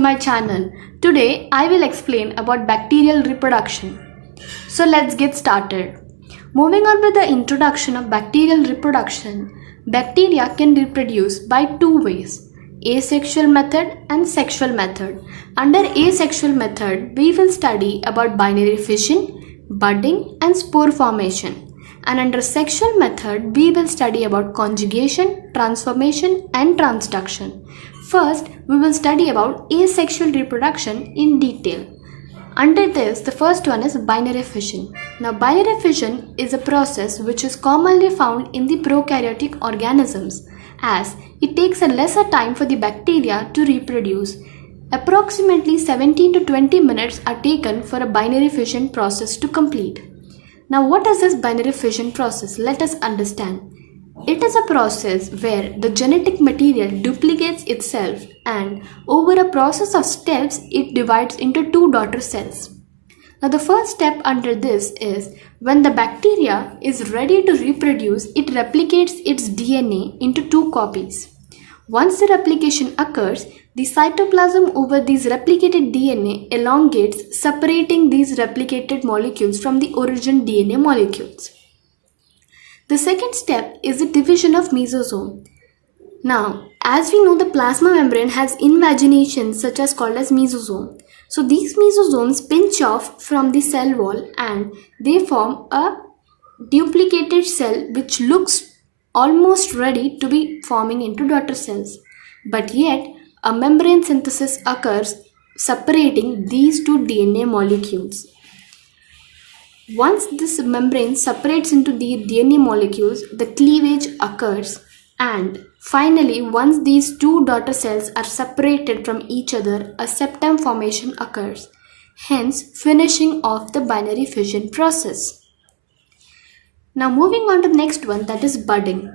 my channel. Today I will explain about bacterial reproduction. So let's get started. Moving on with the introduction of bacterial reproduction, bacteria can reproduce by two ways: asexual method and sexual method. Under asexual method, we will study about binary fission, budding and spore formation. And under sexual method, we will study about conjugation, transformation and transduction. First, we will study about asexual reproduction in detail. Under this, the first one is binary fission. Now, binary fission is a process which is commonly found in the prokaryotic organisms, as it takes a lesser time for the bacteria to reproduce. Approximately 17 to 20 minutes are taken for a binary fission process to complete. Now, what is this binary fission process? Let us understand. It is a process where the genetic material duplicates itself and over a process of steps, it divides into two daughter cells. Now, the first step under this is when the bacteria is ready to reproduce, it replicates its DNA into two copies. Once the replication occurs, the cytoplasm over these replicated DNA elongates, separating these replicated molecules from the origin DNA molecules. The second step is the division of mesosome. Now, as we know, the plasma membrane has invaginations such as called as mesosome. So these mesosomes pinch off from the cell wall and they form a duplicated cell which looks almost ready to be forming into daughter cells. But yet, a membrane synthesis occurs separating these two DNA molecules. Once this membrane separates into the DNA molecules, the cleavage occurs, and finally, once these two daughter cells are separated from each other, a septum formation occurs, hence finishing off the binary fission process. Now moving on to the next one, that is budding.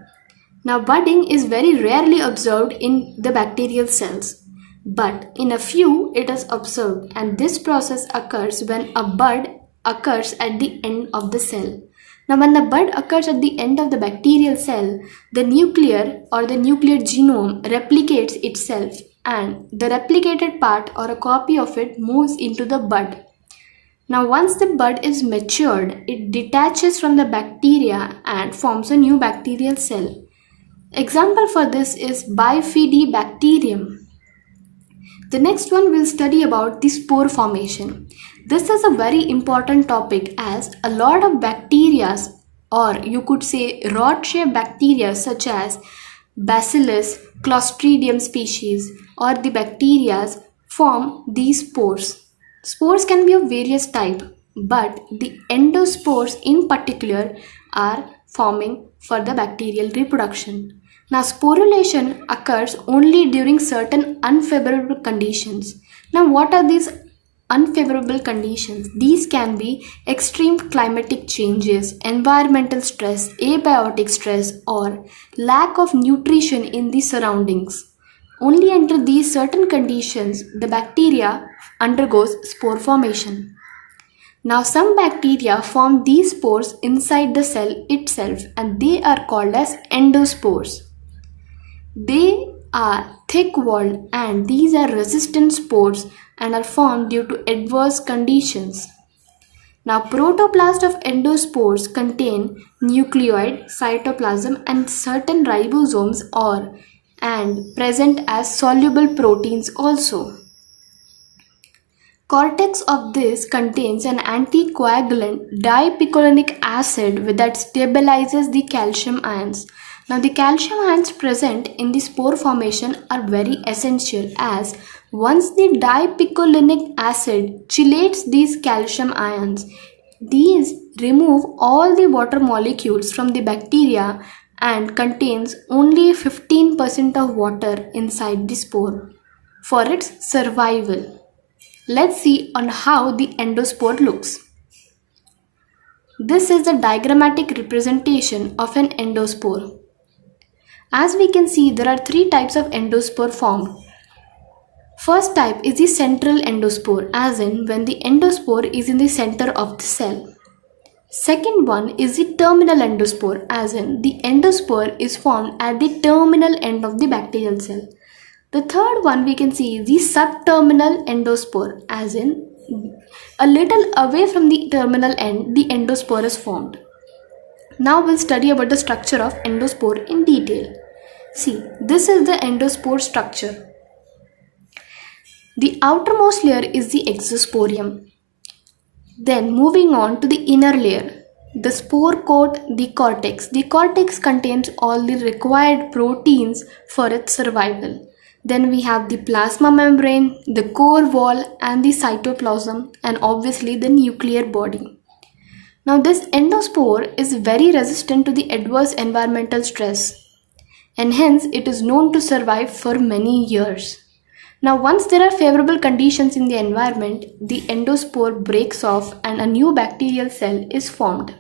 Now budding is very rarely observed in the bacterial cells, but in a few it is observed, and this process occurs when a bud occurs at the end of the cell. Now when the bud occurs at the end of the bacterial cell, the nuclear or the nuclear genome replicates itself and the replicated part or a copy of it moves into the bud. Now once the bud is matured, it detaches from the bacteria and forms a new bacterial cell. Example for this is Bifidobacterium. The next one we'll study about the spore formation. This is a very important topic as a lot of bacteria, or you could say rod-shaped bacteria such as Bacillus, Clostridium species, or the bacteria form these spores. Spores can be of various types, but the endospores in particular are forming for the bacterial reproduction. Now, sporulation occurs only during certain unfavorable conditions. Now, what are these unfavorable conditions? These can be extreme climatic changes, environmental stress, abiotic stress, or lack of nutrition in the surroundings. Only under these certain conditions, the bacteria undergoes spore formation. Now, some bacteria form these spores inside the cell itself, and they are called as endospores. They are thick-walled and these are resistant spores and are formed due to adverse conditions. Now, protoplast of endospores contain nucleoid, cytoplasm and certain ribosomes and present as soluble proteins also. Cortex of this contains an anticoagulant dipicolinic acid that stabilizes the calcium ions. Now, the calcium ions present in the spore formation are very essential as once the dipicolinic acid chelates these calcium ions, these remove all the water molecules from the bacteria and contains only 15% of water inside the spore for its survival. Let's see on how the endospore looks. This is the diagrammatic representation of an endospore. As we can see, there are three types of endospore formed. First type is the central endospore, as in when the endospore is in the center of the cell. Second one is the terminal endospore, as in the endospore is formed at the terminal end of the bacterial cell. The third one we can see is the subterminal endospore, as in a little away from the terminal end, the endospore is formed. Now we'll study about the structure of endospore in detail. See, this is the endospore structure. The outermost layer is the exosporium. Then moving on to the inner layer, the spore coat the cortex. The cortex contains all the required proteins for its survival. Then we have the plasma membrane, the core wall and the cytoplasm, and obviously the nuclear body. Now this endospore is very resistant to the adverse environmental stress, and hence it is known to survive for many years. Now once there are favorable conditions in the environment, the endospore breaks off and a new bacterial cell is formed.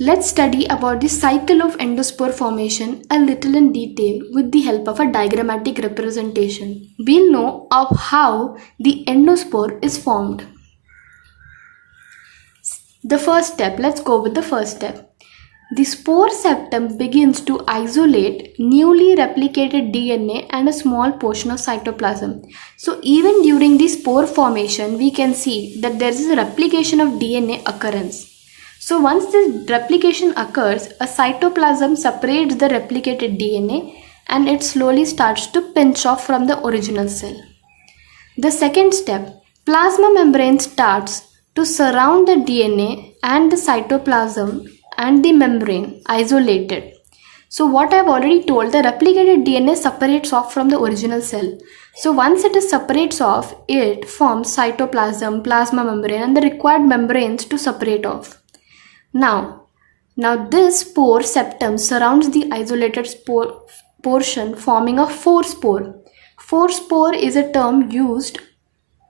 Let's study about the cycle of endospore formation a little in detail with the help of a diagrammatic representation. We'll know of how the endospore is formed. The first step, let's go with the first step. The spore septum begins to isolate newly replicated DNA and a small portion of cytoplasm. So even during the spore formation, we can see that there is a replication of DNA occurrence. So once this replication occurs, a cytoplasm separates the replicated DNA and it slowly starts to pinch off from the original cell. The second step, plasma membrane starts to surround the DNA and the cytoplasm and the membrane isolated. So what I have already told, the replicated DNA separates off from the original cell. So once it separates off, it forms cytoplasm, plasma membrane and the required membranes to separate off. Now this spore septum surrounds the isolated spore portion, forming a forespore. Forespore is a term used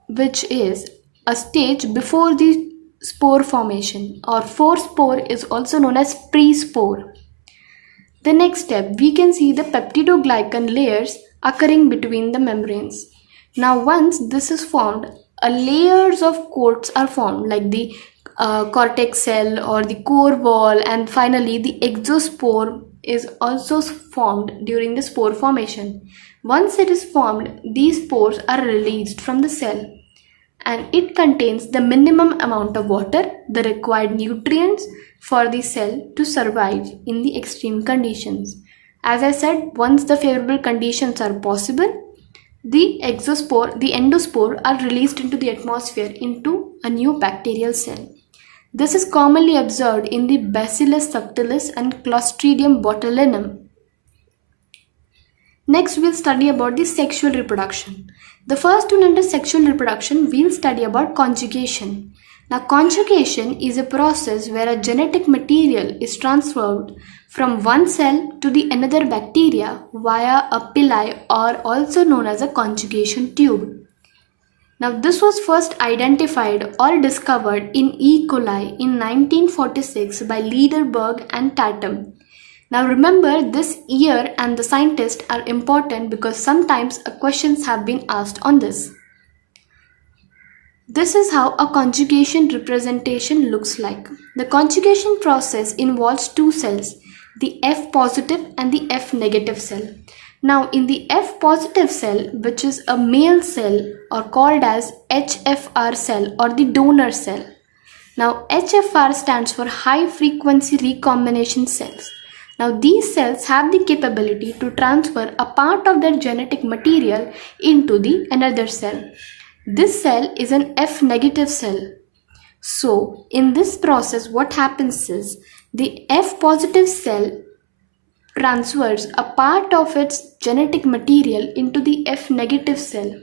which is a stage before the spore formation, or forespore is also known as pre-spore. The next step, we can see the peptidoglycan layers occurring between the membranes. Now once this is formed, layers of coats are formed like the cortex cell or the core wall, and finally the exospore is also formed during the spore formation. Once it is formed, these spores are released from the cell and it contains the minimum amount of water, the required nutrients for the cell to survive in the extreme conditions. As I said, once the favorable conditions are possible, the endospore are released into the atmosphere into a new bacterial cell. This is commonly observed in the Bacillus subtilis and Clostridium botulinum. Next, we'll study about the sexual reproduction. The first one under sexual reproduction, we'll study about conjugation. Now, conjugation is a process where a genetic material is transferred from one cell to the another bacteria via a pili, or also known as a conjugation tube. Now, this was first identified or discovered in E. coli in 1946 by Lederberg and Tatum. Now remember, this year and the scientists are important because sometimes questions have been asked on this. This is how a conjugation representation looks like. The conjugation process involves two cells, the F positive and the F negative cell. Now in the F positive cell, which is a male cell or called as HFR cell or the donor cell. Now HFR stands for high frequency recombination cells. Now these cells have the capability to transfer a part of their genetic material into the another cell. This cell is an F negative cell. So in this process, what happens is the F positive cell transfers a part of its genetic material into the F negative cell.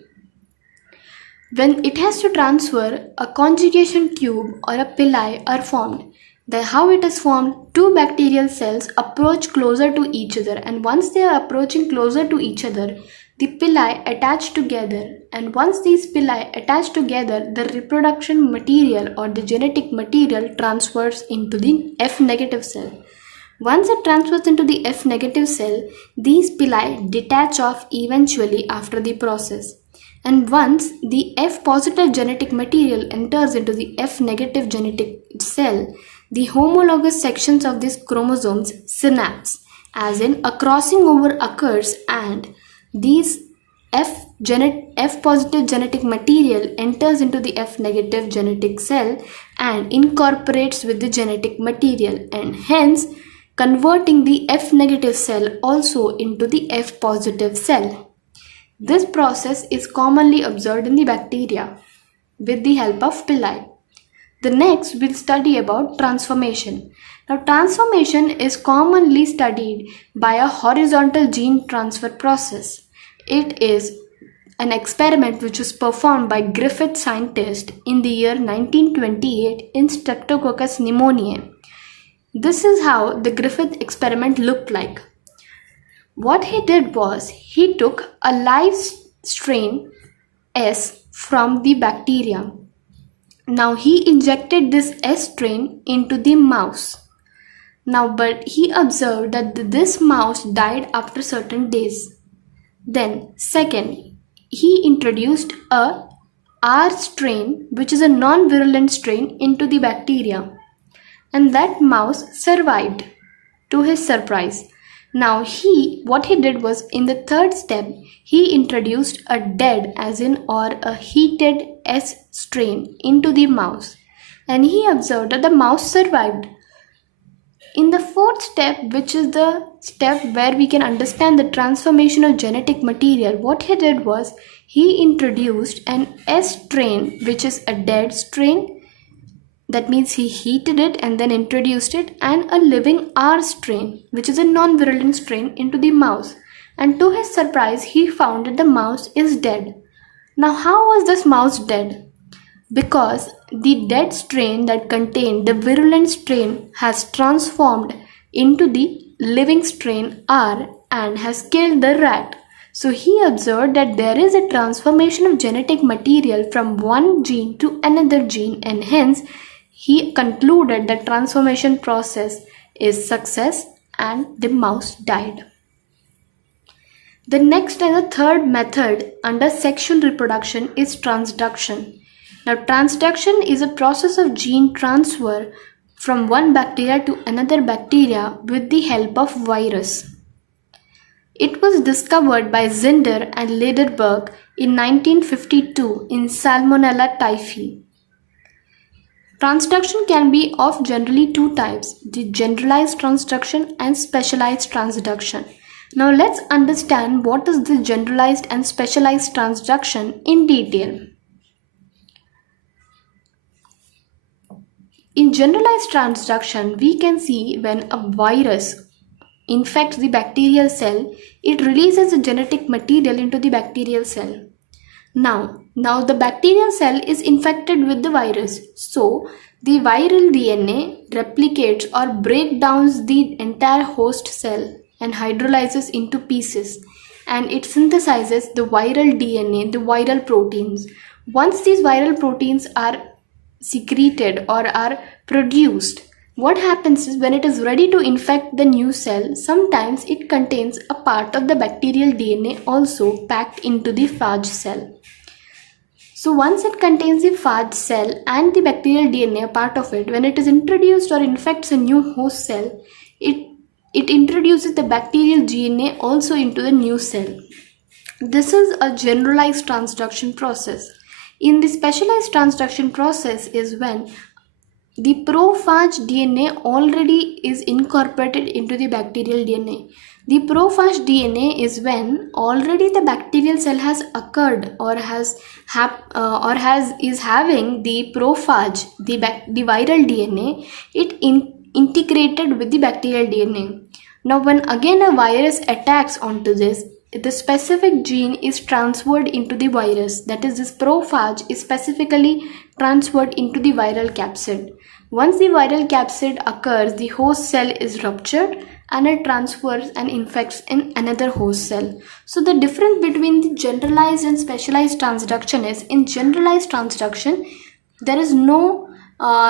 When it has to transfer, a conjugation tube or a pili are formed. How it is formed, two bacterial cells approach closer to each other, and once they are approaching closer to each other, the pili attach together, and once these pili attach together, the reproduction material or the genetic material transfers into the F negative cell. Once it transfers into the F negative cell, these pili detach off eventually after the process. And once the F positive genetic material enters into the F negative genetic cell, the homologous sections of these chromosomes synapse, as in a crossing over occurs and these F positive genetic material enters into the F negative genetic cell and incorporates with the genetic material, and hence converting the F negative cell also into the F positive cell. This process is commonly observed in the bacteria with the help of pili. The next we'll study about transformation. Now transformation is commonly studied by a horizontal gene transfer process. It is an experiment which was performed by Griffith scientists in the year 1928 in Streptococcus pneumoniae. This is how the Griffith experiment looked like. What he did was he took a live strain S from the bacteria. Now he injected this S strain into the mouse. But he observed that this mouse died after certain days. Then second, he introduced a R strain, which is a non-virulent strain, into the bacteria, and that mouse survived to his surprise. Now what he did was, in the third step, he introduced a dead or a heated S strain into the mouse, and he observed that the mouse survived. In the fourth step, which is the step where we can understand the transformation of genetic material, what he did was he introduced an S strain, which is a dead strain. That means he heated it and then introduced it, and a living R strain, which is a non-virulent strain, into the mouse. And to his surprise, he found that the mouse is dead. Now, how was this mouse dead? Because the dead strain that contained the virulent strain has transformed into the living strain R and has killed the rat. So he observed that there is a transformation of genetic material from one gene to another gene, and hence he concluded that transformation process is success and the mouse died. The next and the third method under sexual reproduction is transduction. Now transduction is a process of gene transfer from one bacteria to another bacteria with the help of virus. It was discovered by Zinder and Lederberg in 1952 in Salmonella typhi. Transduction can be of generally two types, the generalized transduction and specialized transduction. Now let's understand what is the generalized and specialized transduction in detail. In generalized transduction, we can see when a virus infects the bacterial cell, it releases the genetic material into the bacterial cell. Now the bacterial cell is infected with the virus. So the viral DNA replicates or breaks down the entire host cell and hydrolyzes into pieces, and it synthesizes the viral DNA, the viral proteins. Once these viral proteins are secreted or are produced, what happens is when it is ready to infect the new cell, sometimes it contains a part of the bacterial DNA also packed into the phage cell. So once it contains the phage cell and the bacterial DNA part of it, when it is introduced or infects a new host cell, it introduces the bacterial DNA also into the new cell. This is a generalized transduction process. In the specialized transduction process is when the prophage DNA already is incorporated into the bacterial DNA. The prophage DNA is when already the bacterial cell has occurred or is having the prophage, the viral DNA, integrated with the bacterial DNA. Now when again a virus attacks onto this, the specific gene is transferred into the virus, that is, this prophage is specifically transferred into the viral capsid. Once the viral capsid occurs, the host cell is ruptured and it transfers and infects in another host cell. So the difference between the generalized and specialized transduction is, in generalized transduction, there is no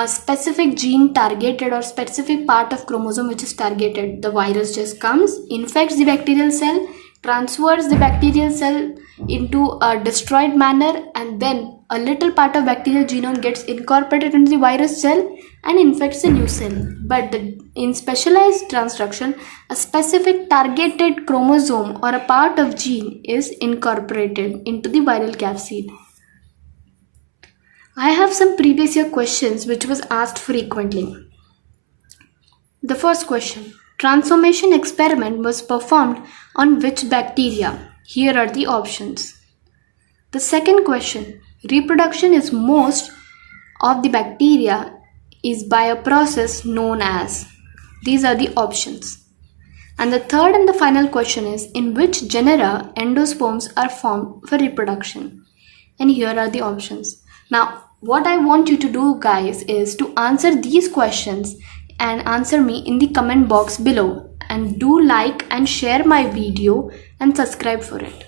specific gene targeted or specific part of chromosome which is targeted. The virus just comes, infects the bacterial cell, transfers the bacterial cell into a destroyed manner, and then a little part of bacterial genome gets incorporated into the virus cell and infects the new cell. But in specialized transduction, a specific targeted chromosome or a part of gene is incorporated into the viral capsid. I have some previous year questions which was asked frequently. The first question: transformation experiment was performed on which bacteria? Here are the options. The second question: reproduction is most of the bacteria is by a process known as. These are the options. And the third and the final question is: in which genera endosperms are formed for reproduction? And here are the options. Now, what I want you to do, guys, is to answer these questions and answer me in the comment box below, and do like and share my video and subscribe for it.